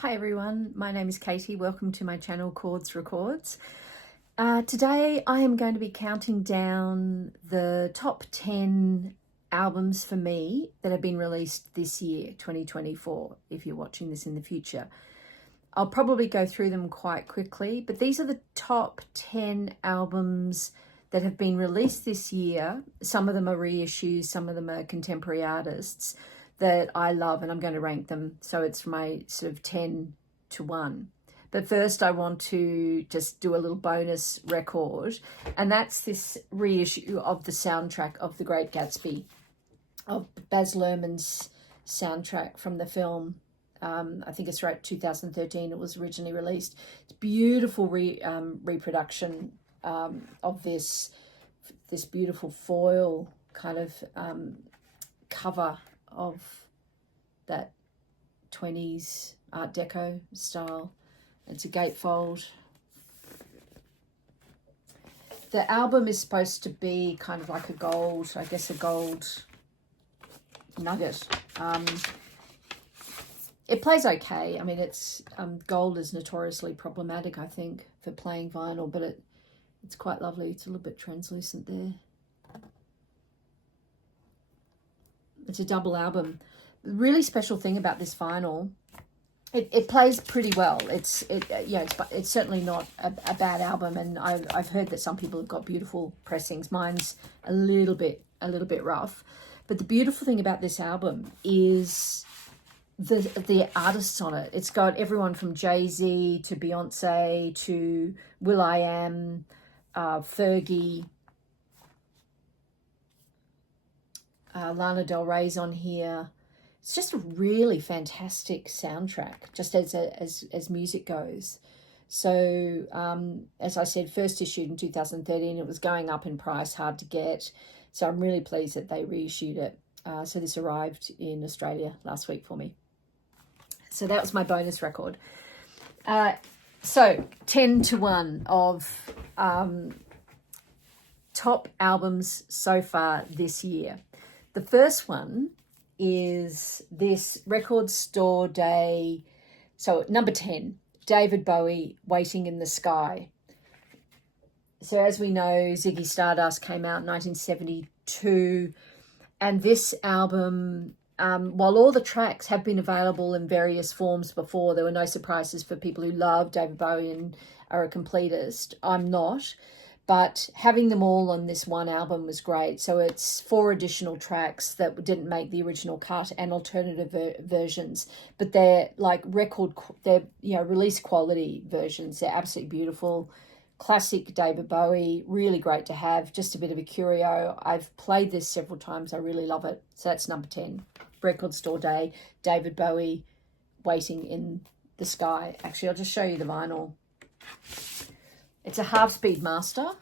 Hi everyone, my name is Katie. Welcome to my channel Chords Records. Today I am going to be counting down the top 10 albums for me that have been released this year, 2024, if you're watching this in the future. I'll probably go through them quite quickly, but these are the top 10 albums that have been released this year. Some of them are reissues, some of them are contemporary artists that I love, and I'm going to rank them. So it's my sort of 10 to 1. But first I want to just do a little bonus record, and that's this reissue of the soundtrack of The Great Gatsby, of Baz Luhrmann's soundtrack from the film. I think it's right, 2013 it was originally released. It's beautiful reproduction of this beautiful foil kind of cover of that 20s Art Deco style. It's a gatefold. The album is supposed to be kind of like a gold, I guess a gold nugget. It plays okay. I mean, it's gold is notoriously problematic, I think, for playing vinyl, but it's quite lovely. It's a little bit translucent there. It's a double album. The really special thing about this vinyl, it plays pretty well. It's certainly not a bad album, and I've heard that some people have got beautiful pressings. Mine's a little bit rough, but the beautiful thing about this album is the artists on it. It's got everyone from Jay-Z to Beyonce to will.i.am, Fergie, Lana Del Rey's on here. It's just a really fantastic soundtrack, just as music goes. So as I said, first issued in 2013, it was going up in price, hard to get. So I'm really pleased that they reissued it. So this arrived in Australia last week for me. So that was my bonus record. So 10 to 1 of top albums so far this year. The first one is this Record Store Day. So number 10, David Bowie, Waiting in the Sky. So as we know, Ziggy Stardust came out in 1972. And this album, while all the tracks have been available in various forms before, there were no surprises for people who love David Bowie and are a completist. I'm not. But having them all on this one album was great. So it's 4 additional tracks that didn't make the original cut and alternative versions, but they're like release quality versions. They're absolutely beautiful. Classic David Bowie, really great to have. Just a bit of a curio. I've played this several times. I really love it. So that's number 10. Record Store Day, David Bowie, Waiting in the Sky. Actually, I'll just show you the vinyl. It's a half-speed master.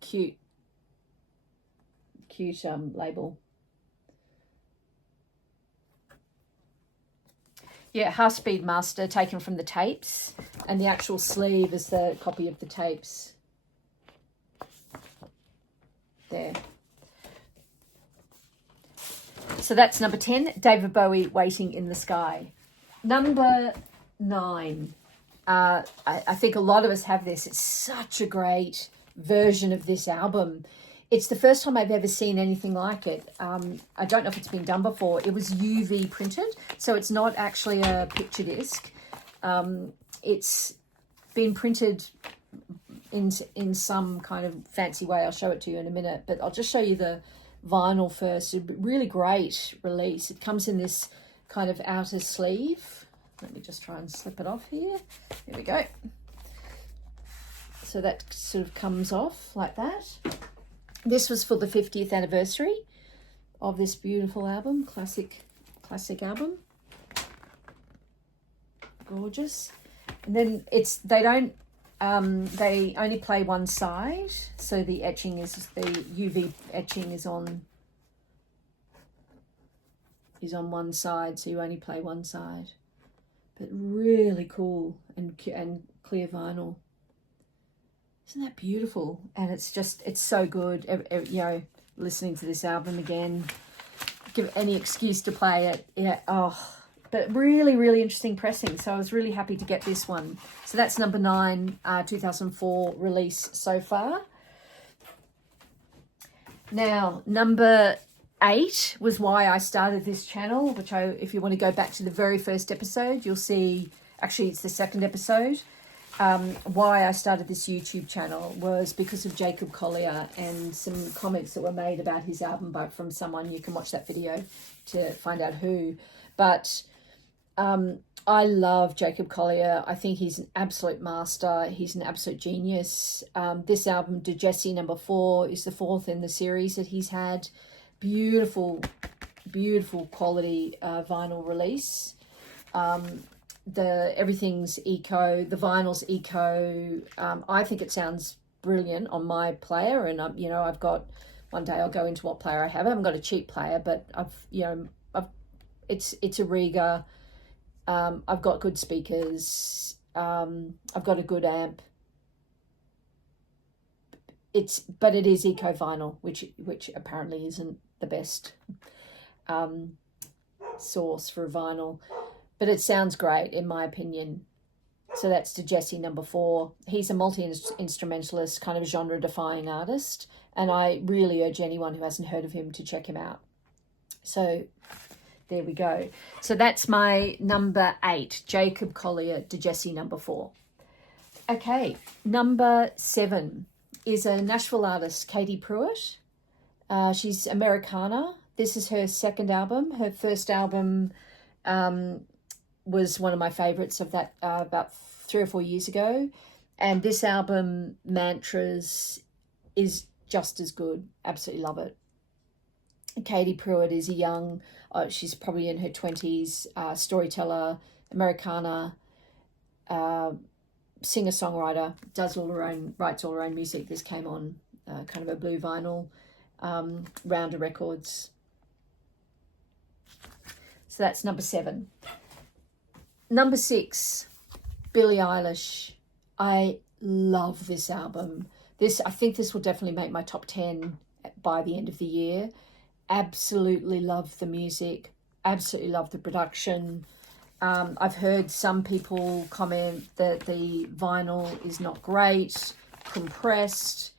Cute label. Yeah, half-speed master taken from the tapes, and the actual sleeve is the copy of the tapes. There. So that's number 10, David Bowie, Waiting in the Sky. Number 9, I think a lot of us have this. It's such a great version of this album. It's the first time I've ever seen anything like it. I don't know if it's been done before. It was UV printed, so it's not actually a picture disc. It's been printed in some kind of fancy way. I'll show it to you in a minute, but I'll just show you the vinyl first. A really great release. It comes in this kind of outer sleeve. Let me just try and slip it off here. Here we go. So that sort of comes off like that. This was for the 50th anniversary of this beautiful album, classic album. Gorgeous. And then they only play one side, so the UV etching is on one side, so you only play one side. But really cool and clear vinyl. Isn't that beautiful? And it's so good. You know, listening to this album again, give any excuse to play it. Yeah. Oh, but really, really interesting pressing. So I was really happy to get this one. So that's number 9, 2004 release so far. Now, number 8 was why I started this channel, which if you want to go back to the very first episode, you'll see, actually it's the second episode. Why I started this YouTube channel was because of Jacob Collier and some comments that were made about his album from someone. You can watch that video to find out who. But I love Jacob Collier. I think he's an absolute master. He's an absolute genius. This album, De Jesse No. 4, is the 4th in the series that he's had. Beautiful, beautiful quality vinyl release. Everything's eco, the vinyl's eco. I think it sounds brilliant on my player, and you know, I've got, one day I'll go into what player I have. I haven't got a cheap player, but it's a Riga. I've got good speakers. I've got a good amp. But it is eco vinyl, which apparently isn't the best source for a vinyl, but it sounds great in my opinion. So that's De Jesse No. 4. He's a multi-instrumentalist, kind of genre-defying artist, and I really urge anyone who hasn't heard of him to check him out. So there we go. So that's my number 8, Jacob Collier, De Jesse No. 4. Okay, number 7 is a Nashville artist, Katie Pruitt. She's Americana. This is her second album. Her first album was one of my favorites of that about 3 or 4 years ago. And this album, Mantras, is just as good. Absolutely love it. Katie Pruitt is a young, she's probably in her 20s, storyteller, Americana, singer-songwriter, writes all her own music. This came on kind of a blue vinyl, Rounder Records. So that's number 7. Number 6, Billie Eilish. I love this album. I think this will definitely make my top 10 by the end of the year. Absolutely love the music. Absolutely love the production. I've heard some people comment that the vinyl is not great, compressed.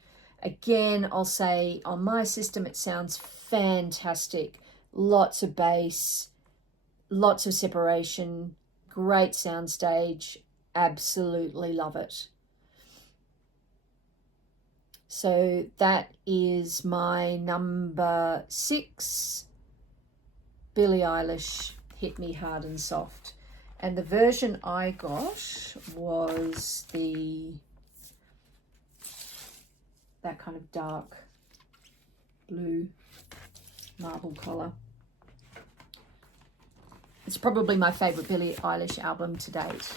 Again, I'll say on my system it sounds fantastic. Lots of bass, lots of separation, great soundstage. Absolutely love it. So that is my number 6, Billie Eilish, Hit Me Hard and Soft. And the version I got was that kind of dark blue marble collar. It's probably my favorite Billie Eilish album to date.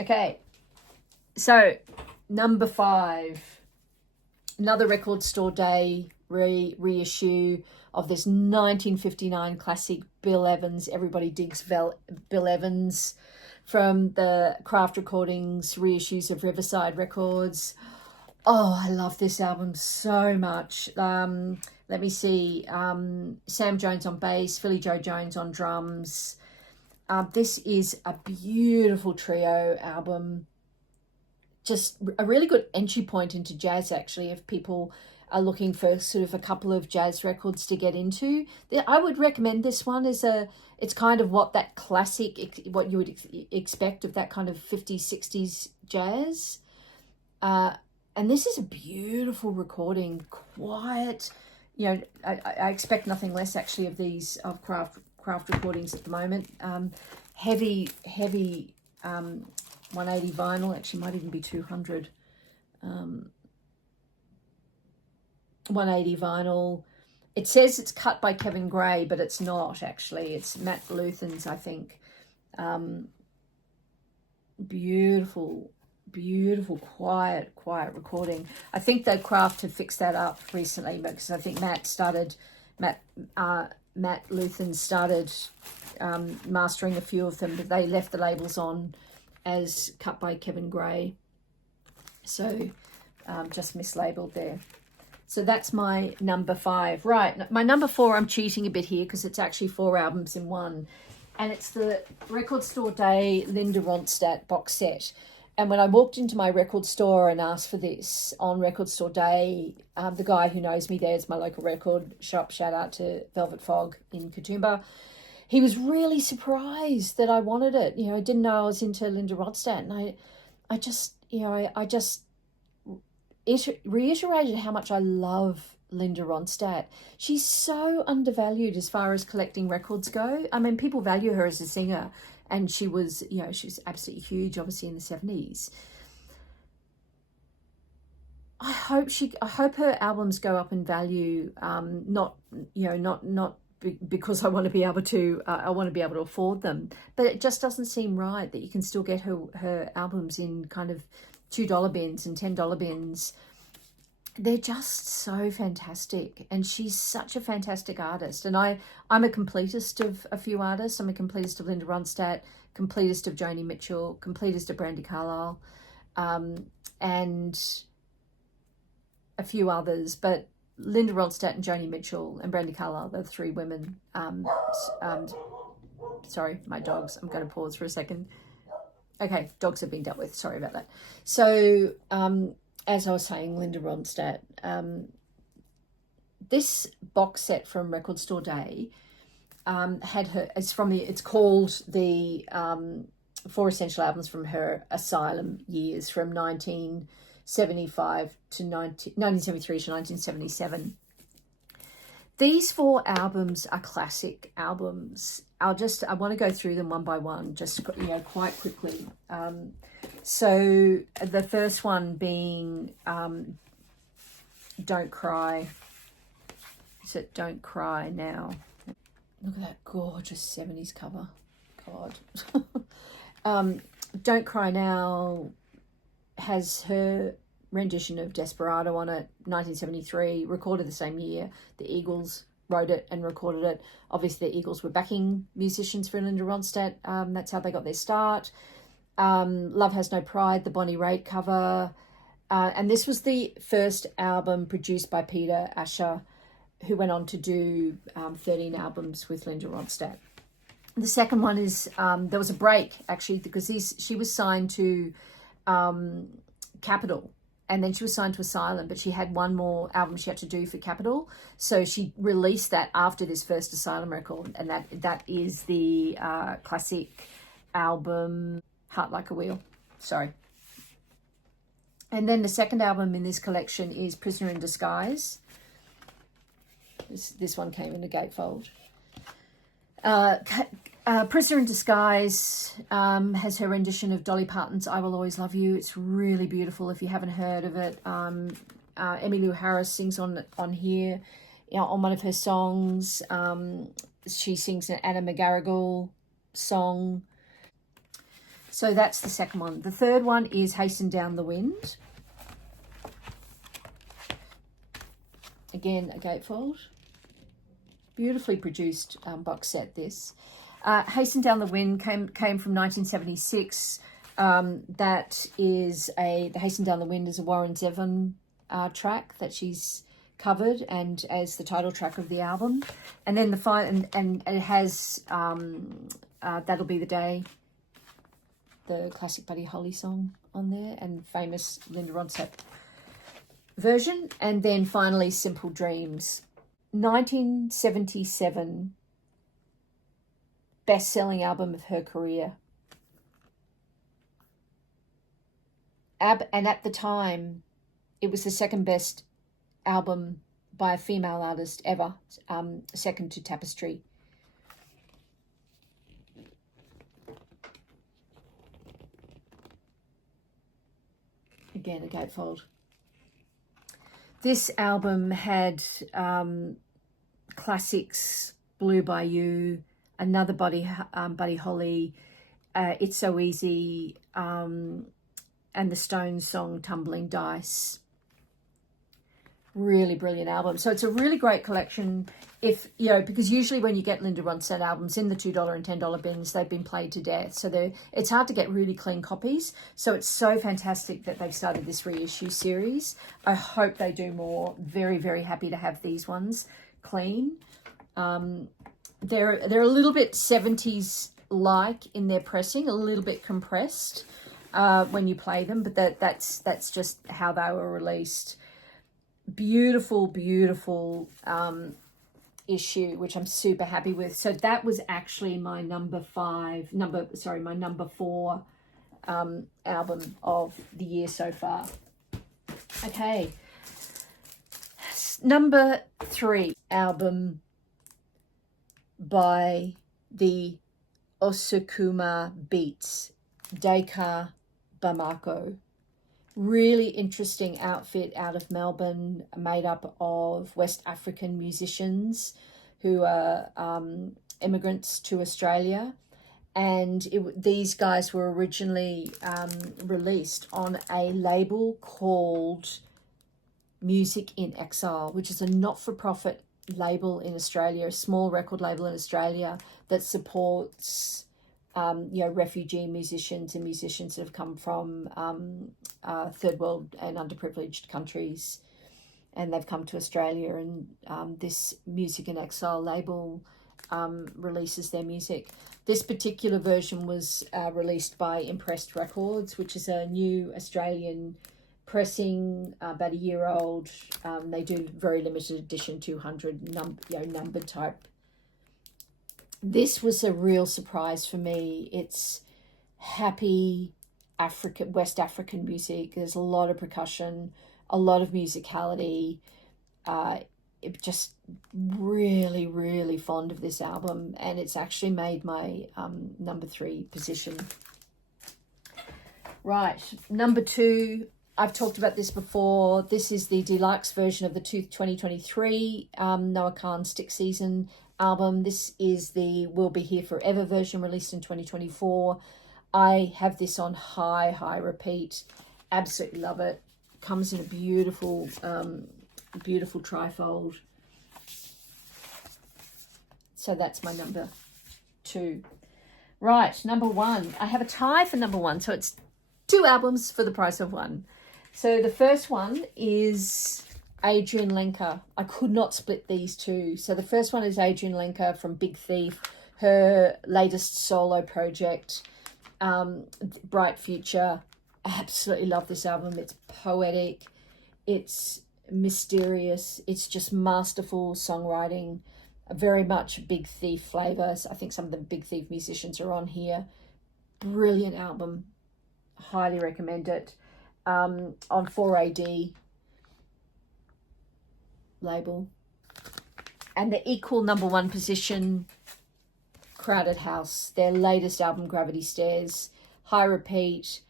Okay, so number 5, another Record Store Day reissue of this 1959 classic Bill Evans. Everybody digs Bill Evans, from the Craft Recordings reissues of Riverside Records. Oh, I love this album so much. Let me see. Sam Jones on bass, Philly Joe Jones on drums. This is a beautiful trio album. Just a really good entry point into jazz, actually, if people are looking for sort of a couple of jazz records to get into. I would recommend this one. It's kind of what that classic, what you would expect of that kind of 50s, 60s jazz. And this is a beautiful recording, quiet. You know, I expect nothing less, actually, of these, of craft recordings at the moment. Heavy 180 vinyl, actually might even be 200. 180 vinyl. It says it's cut by Kevin Gray, but it's not, actually. It's Matt Luthen's, I think. Beautiful, quiet recording. I think the Craft have fixed that up recently, because I think Matt Luthen started mastering a few of them, but they left the labels on as cut by Kevin Gray. So just mislabeled there. So that's my number 5. Right, my number 4, I'm cheating a bit here because it's actually 4 albums in one. And it's the Record Store Day Linda Ronstadt box set. And when I walked into my record store and asked for this on Record Store Day, the guy who knows me there, it's my local record shop, shout out to Velvet Fog in Katoomba, he was really surprised that I wanted it. You know, I didn't know I was into Linda Ronstadt. And I just, you know, I just reiterated how much I love Linda Ronstadt. She's so undervalued as far as collecting records go. I mean, people value her as a singer, and she was, you know, she was absolutely huge, obviously, in the 70s. I hope her albums go up in value. Not, you know, not because I want to be able to, afford them. But it just doesn't seem right that you can still get her albums in kind of $2 bins and $10 bins. They're just so fantastic, and she's such a fantastic artist. And I'm a completist of a few artists. I'm a completist of Linda Ronstadt, completist of Joni Mitchell, completist of Brandi Carlile, and a few others. But Linda Ronstadt and Joni Mitchell and Brandi Carlile, the 3 women. Sorry, my dogs. I'm going to pause for a second. Okay, dogs have been dealt with. Sorry about that. So, as I was saying, Linda Ronstadt, this box set from Record Store Day had her. It's called the 4 essential albums from her asylum years from 1975 to 1973 to 1977. These 4 albums are classic albums. I want to go through them one by one, just, you know, quite quickly. So the first one being Don't Cry. Is it Don't Cry Now? Look at that gorgeous 70s cover. God. Don't Cry Now has her rendition of Desperado on it, 1973, recorded the same year. The Eagles wrote it and recorded it. Obviously, the Eagles were backing musicians for Linda Ronstadt. That's how they got their start. Love Has No Pride, the Bonnie Raitt cover. And this was the first album produced by Peter Asher, who went on to do 13 albums with Linda Ronstadt. The second one is, there was a break, actually, because she was signed to Capitol. And then she was signed to Asylum, but she had one more album she had to do for Capitol. So she released that after this first Asylum record. And that is the classic album, Heart Like a Wheel. Sorry. And then the second album in this collection is Prisoner in Disguise. This one came in a gatefold. Prisoner in Disguise has her rendition of Dolly Parton's I Will Always Love You. It's really beautiful if you haven't heard of it. Emmylou Harris sings on here, you know, on one of her songs. She sings an Anna McGarrigle song. So that's the second one. The third one is Hasten Down the Wind. Again, a gatefold. Beautifully produced box set, this. Hasten Down the Wind came from 1976. That is the Hasten Down the Wind is a Warren Zevon track that she's covered and as the title track of the album. And then and it has That'll Be the Day, the classic Buddy Holly song on there, and famous Linda Ronstadt version. And then finally Simple Dreams. 1977 best-selling album of her career. And at the time, it was the second best album by a female artist ever, second to Tapestry. Again, a gatefold. This album had classics, Blue by You, another Buddy Holly, It's So Easy, and the Stones song Tumbling Dice. Really brilliant album. So it's a really great collection. If you know, because usually when you get Linda Ronstadt albums in the $2 and $10 bins, they've been played to death. So it's hard to get really clean copies. So it's so fantastic that they've started this reissue series. I hope they do more. Very, very happy to have these ones clean. They're a little bit 70s like in their pressing, a little bit compressed when you play them, but that's just how they were released. Beautiful, beautiful issue, which I'm super happy with. So that was actually my number 4 album of the year so far. Okay, number 3 album by the Osukuma Beats, Deka Bamako. Really interesting outfit out of Melbourne, made up of West African musicians who are immigrants to Australia. And these guys were originally released on a label called Music in Exile, which is a not-for-profit label in Australia, a small record label in Australia that supports refugee musicians and musicians that have come from third world and underprivileged countries, and they've come to Australia, and this Music in Exile label releases their music. This particular version was released by Impressed Records, which is a new Australian pressing, about a year old. They do very limited edition 200 numbered type. This was a real surprise for me. It's happy West African music. There's a lot of percussion, a lot of musicality. It just really, really fond of this album, and it's actually made my number 3 position. Right, number 2. I've talked about this before. This is the deluxe version of the 2023 Noah Kahan Stick Season album. This is the We'll Be Here Forever version, released in 2024. I have this on high repeat. Absolutely love it. Comes in a beautiful beautiful trifold. So that's my number 2. Right, number 1. I have a tie for number 1, so it's 2 albums for the price of 1. So the first one is Adrian Lenker. I could not split these two. So the first one is Adrian Lenker from Big Thief, her latest solo project, Bright Future. Absolutely love this album. It's poetic, it's mysterious, it's just masterful songwriting, very much Big Thief flavors. I think some of the Big Thief musicians are on here. Brilliant album, highly recommend it. On 4AD label. And the equal number 1 position, Crowded House, their latest album, Gravity Stairs. High repeat.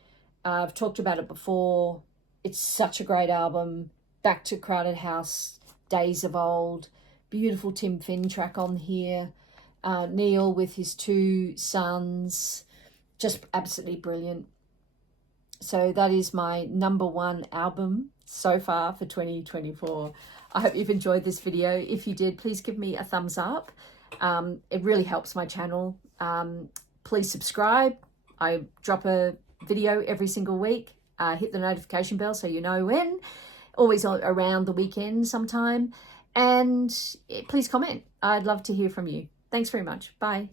I've talked about it before. It's such a great album. Back to Crowded House, days of old. Beautiful Tim Finn track on here. Neil with his 2 sons. Just absolutely brilliant. So that is my number 1 album so far for 2024. I hope you've enjoyed this video. If you did, please give me a thumbs up. It really helps my channel. Please subscribe. I drop a video every single week. Hit the notification bell so you know when. Always around the weekend sometime. And please comment. I'd love to hear from you. Thanks very much. Bye.